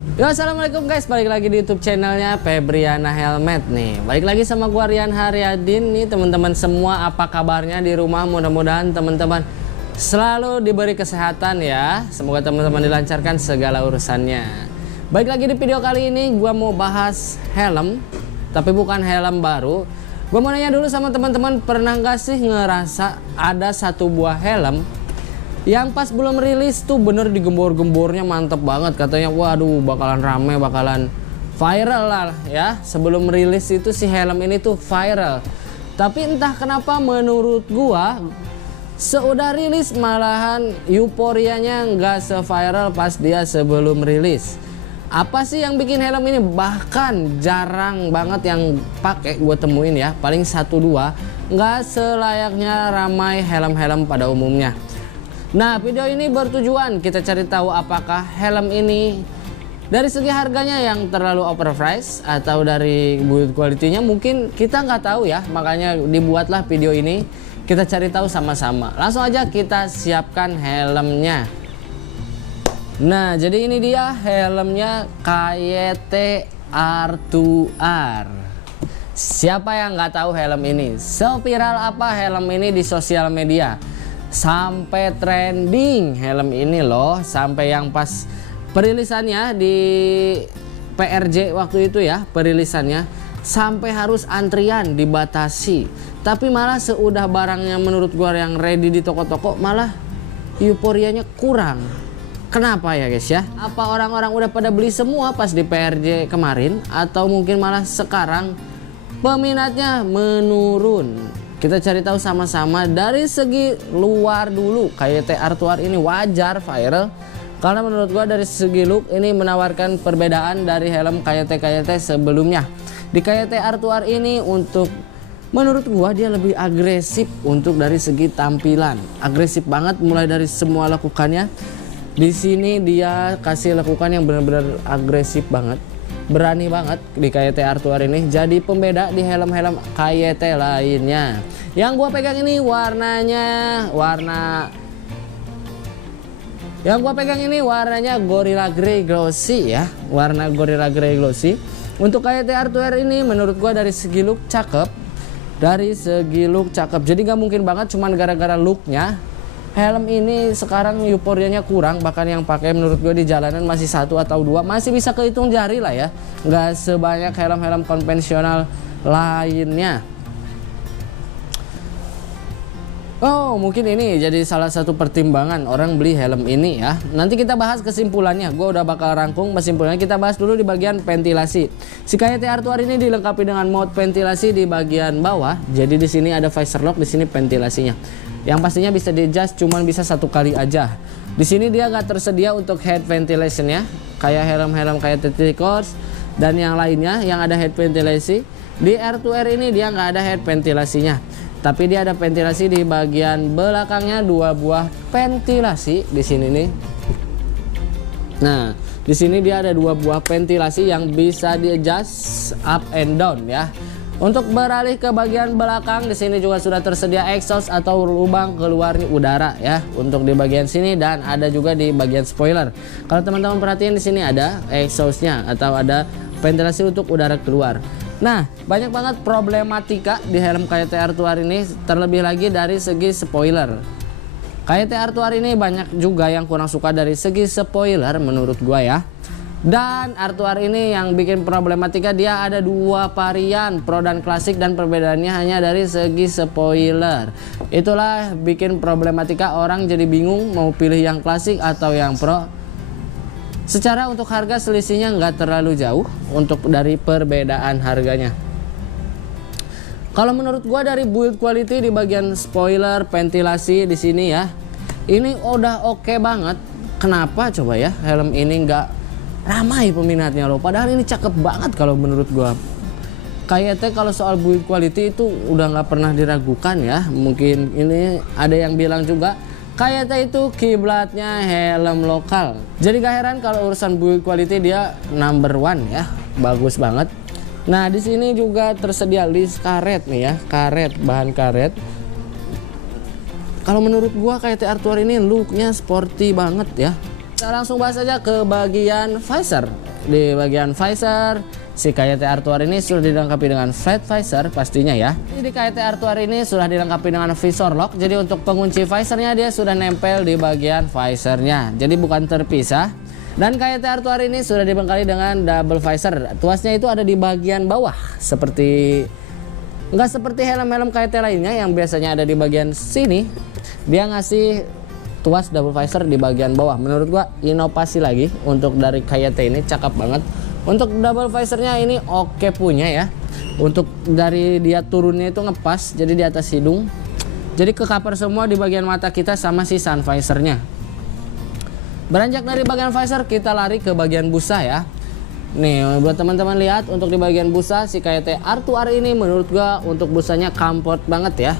Yo, assalamualaikum guys, balik lagi di YouTube channelnya Febriana Helmet nih. Balik lagi sama gua Rian Haryadin nih, teman-teman semua. Apa kabarnya di rumah? Mudah-mudahan teman-teman selalu diberi kesehatan ya. Semoga teman-teman dilancarkan segala urusannya. Baik lagi di video kali ini gua mau bahas helm, tapi bukan helm baru. Gua mau nanya dulu sama teman-teman, pernah nggak sih ngerasa ada satu buah helm yang pas belum rilis tuh bener digembor-gembornya mantep banget, katanya waduh bakalan rame, bakalan viral lah ya. Sebelum rilis itu si helm ini tuh viral, tapi entah kenapa menurut gua seudah rilis malahan euforianya nggak se-viral pas dia sebelum rilis. Apa sih yang bikin helm ini bahkan jarang banget yang pakai gue temuin ya, paling 1-2, nggak selayaknya ramai helm-helm pada umumnya. Nah, video ini bertujuan kita cari tahu apakah helm ini dari segi harganya yang terlalu overpriced atau dari build quality-nya mungkin kita nggak tahu ya. Makanya dibuatlah video ini, kita cari tahu sama-sama. Langsung aja kita siapkan helmnya. Nah, jadi ini dia helmnya KYT R2R. Siapa yang nggak tahu helm ini? Seviral apa helm ini di sosial media? Sampai trending helm ini loh, sampai yang pas perilisannya di PRJ waktu itu ya, perilisannya sampai harus antrian dibatasi. Tapi malah seudah barangnya menurut gua yang ready di toko-toko malah euforianya kurang. Kenapa ya guys ya? Apa orang-orang udah pada beli semua pas di PRJ kemarin, atau mungkin malah sekarang peminatnya menurun? Kita cari tahu sama-sama. Dari segi luar dulu, KYT R2R ini wajar viral karena menurut gua dari segi look ini menawarkan perbedaan dari helm KYT sebelumnya. Di KYT R2R ini untuk menurut gua dia lebih agresif untuk dari segi tampilan. Agresif banget mulai dari semua lekukannya. Di sini dia kasih lekukan yang benar-benar agresif banget. Berani banget di KYT R2R ini, jadi pembeda di helm-helm KYT lainnya. Yang gua pegang ini warnanya Gorilla Grey Glossy ya, warna Gorilla Grey Glossy. Untuk KYT R2R ini menurut gua dari segi look cakep, jadi nggak mungkin banget cuman gara-gara looknya helm ini sekarang euforianya kurang. Bahkan yang pakai menurut gue di jalanan masih 1 atau 2, masih bisa kehitung jari lah ya, nggak sebanyak helm-helm konvensional lainnya. Oh, mungkin ini jadi salah satu pertimbangan orang beli helm ini ya. Nanti kita bahas kesimpulannya. Gue udah bakal rangkum kesimpulannya. Kita bahas dulu di bagian ventilasi. Si KYT R2R ini dilengkapi dengan mode ventilasi di bagian bawah. Jadi di sini ada visor lock, di sini ventilasinya. Yang pastinya bisa di-adjust, cuman bisa 1 kali aja. Di sini dia nggak tersedia untuk head ventilation ya, kayak helm-helm kayak T-Course dan yang lainnya yang ada head ventilasi. Di R2R ini dia nggak ada head ventilasinya, tapi dia ada ventilasi di bagian belakangnya, 2 buah ventilasi di sini nih. Nah, di sini dia ada 2 buah ventilasi yang bisa di-adjust up and down ya. Untuk beralih ke bagian belakang, di sini juga sudah tersedia exhaust atau lubang keluar udara ya untuk di bagian sini, dan ada juga di bagian spoiler. Kalau teman-teman perhatiin di sini ada exhaustnya atau ada ventilasi untuk udara keluar. Nah, banyak banget problematika di helm KYT R2R ini, terlebih lagi dari segi spoiler. KYT R2R ini banyak juga yang kurang suka dari segi spoiler menurut gua ya. Dan R2R ini yang bikin problematika, dia ada 2 varian, Pro dan Klasik, dan perbedaannya hanya dari segi spoiler. Itulah bikin problematika, orang jadi bingung mau pilih yang Klasik atau yang Pro. Secara untuk harga selisihnya nggak terlalu jauh untuk dari perbedaan harganya. Kalau menurut gua dari build quality di bagian spoiler, ventilasi di sini ya, ini udah oke banget. Kenapa coba ya helm ini nggak ramai peminatnya loh, padahal ini cakep banget kalau menurut gua. KYT kalau soal build quality itu udah nggak pernah diragukan ya. Mungkin ini ada yang bilang juga KYT itu kiblatnya helm lokal. Jadi gak heran kalau urusan build quality dia number 1 ya, bagus banget. Nah, di sini juga tersedia list karet nih ya, bahan karet. Kalau menurut gua KYT R2R ini looknya sporty banget ya. Kita langsung bahas aja ke bagian visor. di bagian visor. Si KYT Artuar ini sudah dilengkapi dengan flat visor pastinya ya. Jadi KYT Artuar ini sudah dilengkapi dengan visor lock. Jadi untuk pengunci visornya dia sudah nempel di bagian visornya. Jadi bukan terpisah. Dan KYT Artuar ini sudah dibekali dengan double visor. Tuasnya itu ada di bagian bawah. Nggak seperti helm-helm KYT lainnya yang biasanya ada di bagian sini. Dia ngasih tuas double visor di bagian bawah. Menurut gua inovasi lagi untuk dari KYT ini, cakep banget. Untuk double visornya ini oke punya ya. Untuk dari dia turunnya itu ngepas, jadi di atas hidung. Jadi ke cover semua di bagian mata kita sama si sun visornya. Beranjak dari bagian visor kita lari ke bagian busa ya. Nih buat teman-teman lihat, untuk di bagian busa si KYT R2R ini menurut gua untuk busanya comfort banget ya.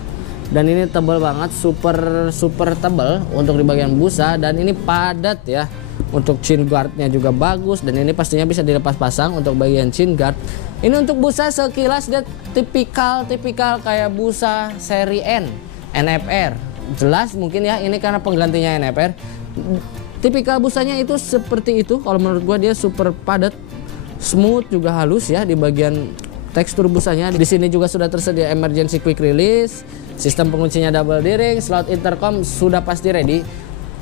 Dan ini tebal banget, super tebal untuk di bagian busa, dan ini padat ya. Untuk chin guardnya juga bagus, dan ini pastinya bisa dilepas pasang untuk bagian chin guard. Ini untuk busa sekilas dia tipikal kayak busa seri N, NFR. Jelas mungkin ya, ini karena penggantinya NFR. Tipikal busanya itu seperti itu. Kalau menurut gua dia super padat, smooth juga halus ya di bagian tekstur busanya. Di sini juga sudah tersedia emergency quick release, sistem penguncinya double D-ring, slot intercom sudah pasti ready.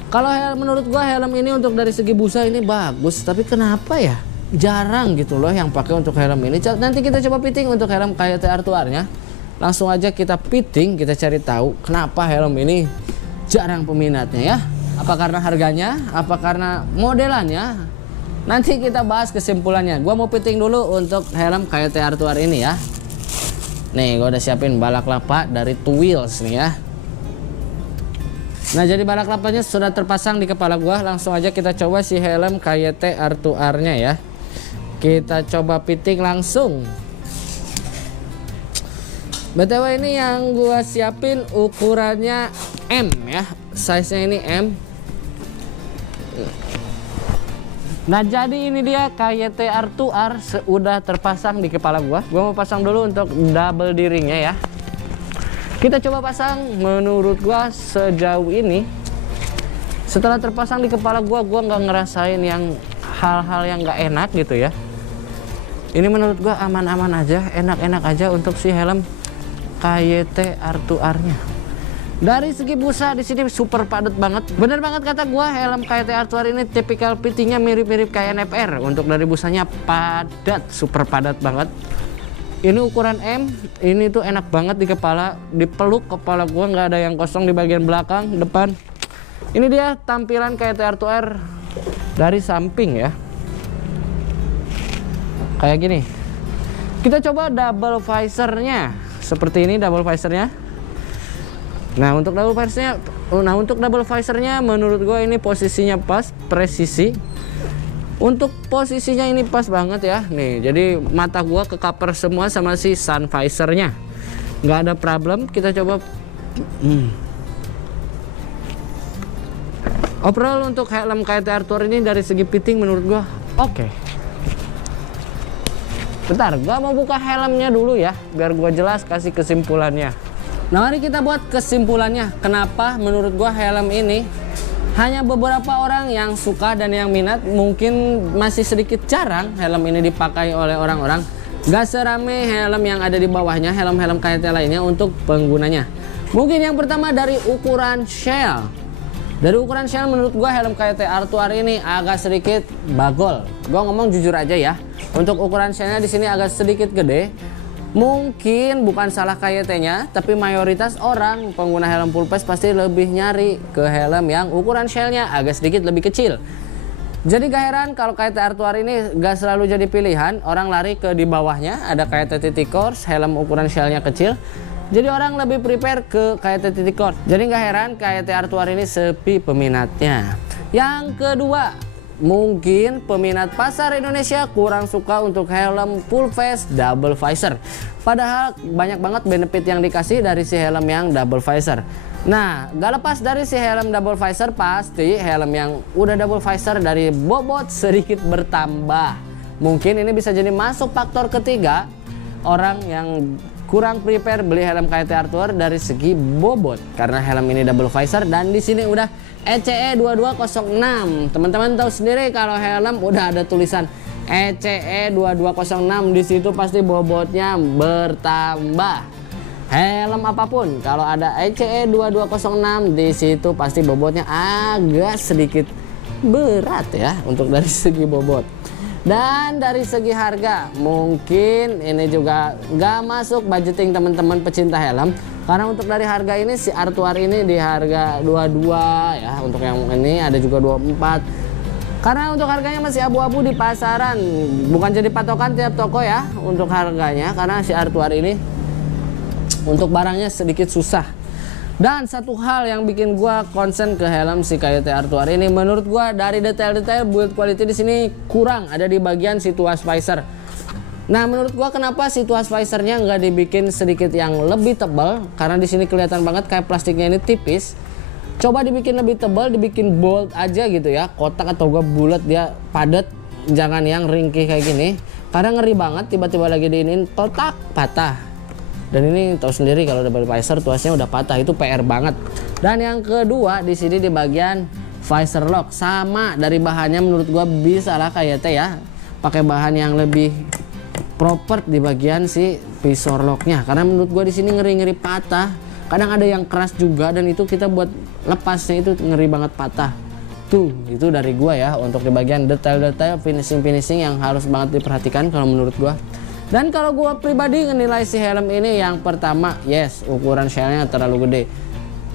Kalau menurut gua helm ini untuk dari segi busa ini bagus, tapi kenapa ya jarang gitu loh yang pakai untuk helm ini. Nanti kita coba fitting untuk helm KYT R2R-nya. Langsung aja kita fitting, kita cari tahu kenapa helm ini jarang peminatnya ya. Apa karena harganya? Apa karena modelannya? Nanti kita bahas kesimpulannya. Gua mau fitting dulu untuk helm KYT R2R ini ya. Nih, gua udah siapin balaklava dari Two Wheels nih ya. Nah, jadi balaklavanya sudah terpasang di kepala gua. Langsung aja kita coba si helm KYT R2R-nya ya. Kita coba fitting langsung. BTW ini yang gua siapin ukurannya M ya. Size-nya ini M. Nah, jadi ini dia KYT R2R sudah terpasang di kepala gua. Gua mau pasang dulu untuk double D-ringnya ya. Kita coba pasang. Menurut gua sejauh ini setelah terpasang di kepala gua nggak ngerasain yang hal-hal yang nggak enak gitu ya. Ini menurut gua aman-aman aja, enak-enak aja untuk si helm KYT R2R-nya. Dari segi busa di sini super padat banget. Bener banget kata gua, helm KYT R2R ini tipikal fittingnya mirip-mirip kayak NFR. Untuk dari busanya padat, super padat banget. Ini ukuran M, ini tuh enak banget di kepala, dipeluk kepala gua nggak ada yang kosong di bagian belakang, depan. Ini dia tampilan KYT R2R dari samping ya. Kayak gini. Kita coba double visornya. Seperti ini double visornya. Nah, untuk double visornya menurut gua ini posisinya pas, presisi. Untuk posisinya ini pas banget ya. Nih, jadi mata gua ke cover semua sama si sun visornya. Nggak ada problem. Kita coba. Overall untuk helm KYT R2R ini dari segi fitting menurut gua oke. Bentar, gua mau buka helmnya dulu ya, biar gua jelas kasih kesimpulannya. Nah, mari kita buat kesimpulannya. Kenapa menurut gua helm ini hanya beberapa orang yang suka dan yang minat. Mungkin masih sedikit jarang helm ini dipakai oleh orang-orang. Gak serame helm yang ada di bawahnya, helm-helm KYT lainnya untuk penggunanya. Mungkin yang pertama dari ukuran shell. Dari ukuran shell menurut gua helm KYT R2R ini agak sedikit bagol. Gua ngomong jujur aja ya. Untuk ukuran shellnya di sini agak sedikit gede. Mungkin bukan salah KYT-nya, tapi mayoritas orang pengguna helm full face pasti lebih nyari ke helm yang ukuran shellnya agak sedikit lebih kecil. Jadi gak heran kalau KYT R2R ini gak selalu jadi pilihan. Orang lari ke di bawahnya ada KYT Titik Course, helm ukuran shellnya kecil. Jadi orang lebih prepare ke KYT Titik Course. Jadi gak heran KYT R2R ini sepi peminatnya. Yang kedua, mungkin peminat pasar Indonesia kurang suka untuk helm full face double visor. Padahal banyak banget benefit yang dikasih dari si helm yang double visor. Nah, gak lepas dari si helm double visor, pasti helm yang udah double visor dari bobot sedikit bertambah. Mungkin ini bisa jadi masuk faktor ketiga orang yang kurang prepare beli helm KYT R2R dari segi bobot, karena helm ini double visor dan di sini udah ECE 2206. Teman-teman tahu sendiri kalau helm udah ada tulisan ECE 2206, di situ pasti bobotnya bertambah. Helm apapun kalau ada ECE 2206 di situ pasti bobotnya agak sedikit berat ya untuk dari segi bobot. Dan dari segi harga mungkin ini juga nggak masuk budgeting teman-teman pecinta helm, karena untuk dari harga ini si Artuar ini di harga 22 ya, untuk yang ini ada juga 24. Karena untuk harganya masih abu-abu di pasaran, bukan jadi patokan tiap toko ya untuk harganya, karena si Artuar ini untuk barangnya sedikit susah. Dan satu hal yang bikin gua concern ke helm si KYT Artuar ini, menurut gua dari detail-detail build quality di sini kurang ada di bagian si tuas visor. Nah, menurut gua kenapa si tuas visornya nggak dibikin sedikit yang lebih tebal? Karena di sini kelihatan banget kayak plastiknya ini tipis. Coba dibikin lebih tebal, dibikin bold aja gitu ya, kotak atau gua bulat dia padat, jangan yang ringkih kayak gini. Karena ngeri banget tiba-tiba lagi diinin totak patah. Dan ini tahu sendiri kalau double visor tuasnya udah patah, itu PR banget. Dan yang kedua di sini di bagian visor lock sama dari bahannya menurut gua bisa lah kayak teh ya, pakai bahan yang lebih proper di bagian si visor locknya. Karena menurut gua di sini ngeri-ngeri patah. Kadang ada yang keras juga dan itu kita buat lepasnya itu ngeri banget patah. Tuh, itu dari gua ya untuk di bagian detail-detail finishing yang harus banget diperhatikan kalau menurut gua. Dan kalau gua pribadi nilai si helm ini, yang pertama, yes, ukuran shellnya terlalu gede.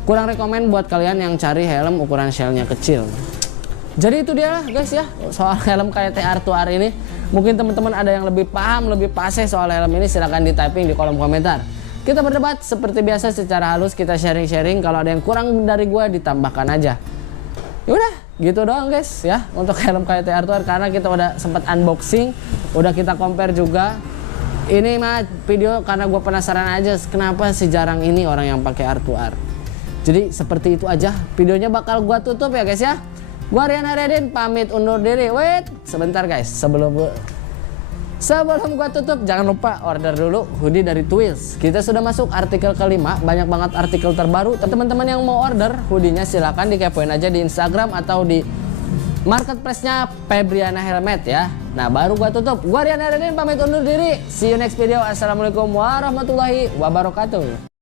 Kurang rekomen buat kalian yang cari helm ukuran shellnya kecil. Jadi itu dia lah guys ya soal helm KYT Artuar ini. Mungkin teman-teman ada yang lebih paham, lebih pase soal helm ini, silahkan di typing di kolom komentar. Kita berdebat seperti biasa secara halus, kita sharing-sharing. Kalau ada yang kurang dari gua ditambahkan aja. Yaudah, gitu doang guys ya untuk helm KYT Artuar, karena kita udah sempat unboxing, udah kita compare juga. Ini mah video karena gua penasaran aja kenapa sih jarang ini orang yang pakai Artuar. Jadi seperti itu aja. Videonya bakal gua tutup ya guys ya. Gua Rian Haryadin pamit undur diri. Wait, sebentar guys, sebelum gua tutup, jangan lupa order dulu hoodie dari Twills. Kita sudah masuk artikel kelima, banyak banget artikel terbaru. Teman-teman yang mau order hoodie-nya silahkan dikepoin aja di Instagram atau di marketplace-nya Febriana Helmet ya. Nah, baru gua tutup. Gua Rian Haryadin pamit undur diri. See you next video. Assalamualaikum warahmatullahi wabarakatuh.